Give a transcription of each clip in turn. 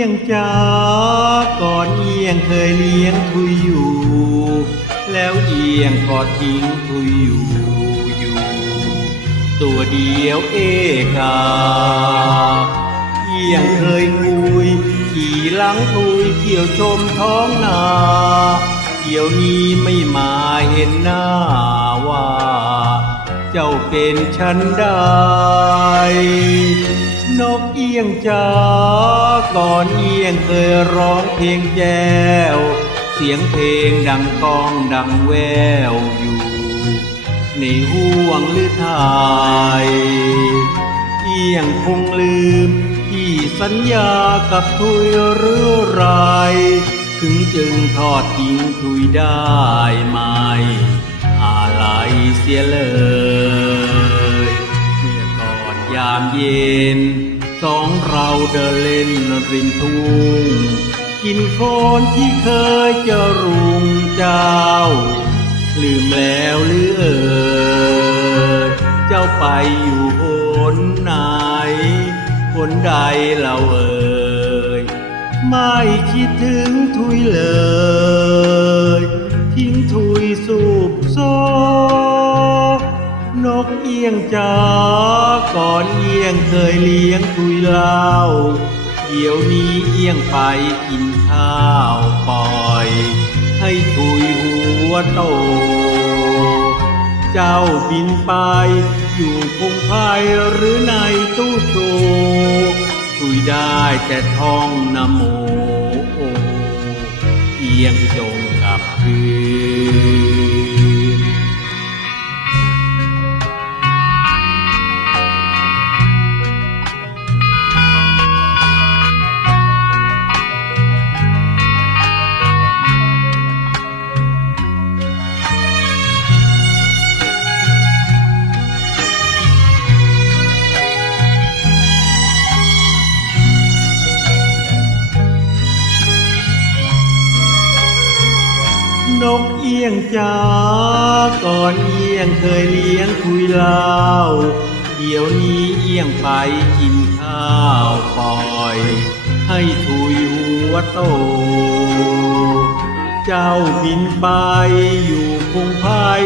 ยงจ้าก่อนเอียงเคยเลี้ยงทุยอยู่ แล้วเอียงก็ทิ้งทุยอยู่อยู่ ตัวเดียวเอกาเอียงเคยคุยขี่หลังทุยเที่ยวชมท้องนาเดี๋ยวนี้ไม่มาเห็นหน้าว่า เจ้าเป็นฉันได้ นกเอียงจาก่อนเอียงเคยร้องเพลงแจ้ว เสียงเพลงดังกองดังแววอยู่ ในห่วงหรือไทยเอียงคงลืมที่สัญญากับทุยหรือไรถึงจึงทอดทิ้งทุยได้ไหมอะไรเสียเลยามเย็น สองเราเดินเล่นริมทุ่ง กินโคลนที่เคยจะรุงเจ้า ลืมแล้วหรือเอ่ยเจ้าไปอยู่หนไหนหนใดเราเอ่ยไม่คิดถึงทุยเลย เอียงจ้าก่อนเอียงเคยเลี้ยงทุยเล่า เดี๋ยวนี้เอียงไปกินข้าวปล่อย ให้ทุยหัวโต เจ้าบินไป อยู่พงไพยหรือในตู้โชว์ทุยได้แต่ท่องนโมเอียงจงกับคืน นกเอียงจ้าก่อนเอียงเคยเลี้ยงคุยเล่าเดี๋ยวนี้เอียงไปกินข้าวปล่อย ให้ทุยหัวโต เจ้าบินไปอยู่พงไพย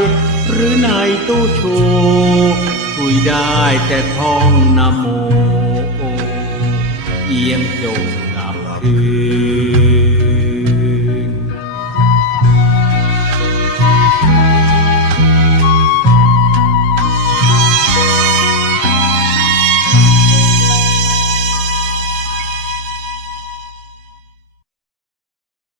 หรือในตู้โชว์คุยได้แต่ท่องนโม เอียงจงกลับคืน